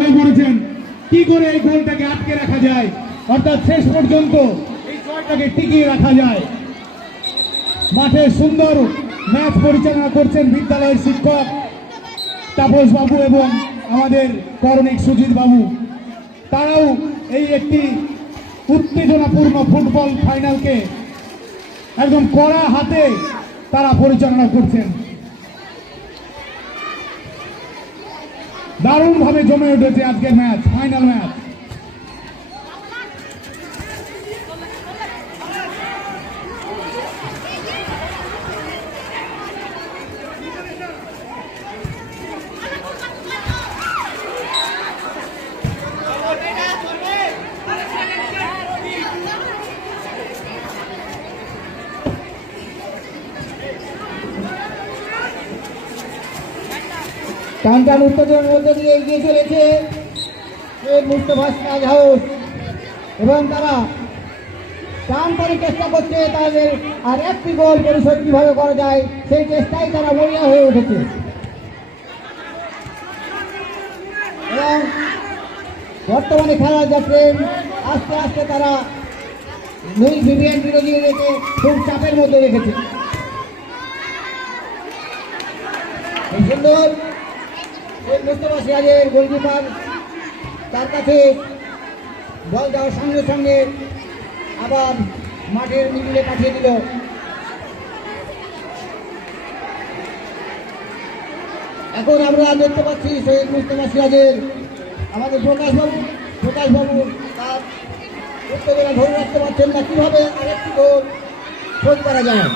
হয়ে পড়েছেন কি করে এই গোলটাকে আটকে রাখা যায়, অর্থাৎ শেষ পর্যন্ত এই জয়টাকে টিকিয়ে রাখা যায়। মাঠে সুন্দর ম্যাচ পরিচালনা করছেন বিদ্যালয়ের শিক্ষক তাপস বাবু এবং আমাদের করণিক সুজিত বাবু। তারাও এই একটি উত্তেজনাপূর্ণ ফুটবল ফাইনালকে একদম কড়া হাতে তারা পরিচালনা করছেন। দারুণভাবে জমে উঠেছে আজকের ম্যাচ, ফাইনাল ম্যাচ। টানটান উত্তেজনার মধ্যে দিয়ে এগিয়ে চলেছে মুস্তফা সিরাজ হাউস এবং তারা প্রাণপণে চেষ্টা করছে তাদের আর একটি গোল পরিশোধ কিভাবে করা যায় সেই চেষ্টায় তারা মরিয়া হয়ে উঠেছে এবং বর্তমানে খেলার যা প্রেম আস্তে আস্তে তারা দুই ভিভিয়ান বিরোধীদেরকে খুব চাপের মধ্যে রেখেছে। সুন্দর মুস্তফা সিরাজের গোলকিপার তার কাছে বল যাওয়ার সঙ্গে সঙ্গে আবার মাঠের মিডিলে পাঠিয়ে দিল। এখন আমরা দেখতে পাচ্ছি শহীদ মুস্তফা সিরাজের আমাদের প্রকাশবাবু তার উত্তেজনা ধরে রাখতে পারছেন না, কীভাবে আরেকটি গোল শোধ করা যায়।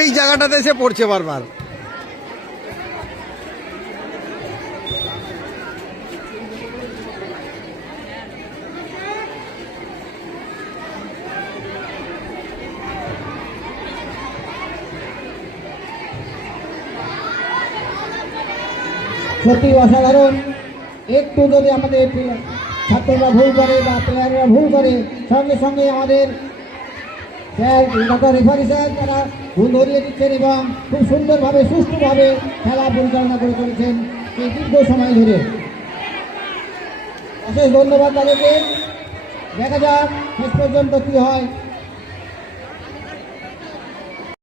এই জায়গাটাতে এসে পড়ছে বারবার। সত্যি অসাধারণ। একটু যদি আমাদের ছাত্ররা ভুল করে বা প্লেয়াররা ভুল করে সঙ্গে সঙ্গে আমাদের রেফারি স্যার তারা ভুল ধরিয়ে দিচ্ছেন এবং খুব সুন্দরভাবে সুষ্ঠুভাবে খেলা পরিচালনা করে চলেছেন এই দীর্ঘ সময় ধরে। অশেষ ধন্যবাদ তাদেরকে। দেখা যাক শেষ পর্যন্ত কী হয়।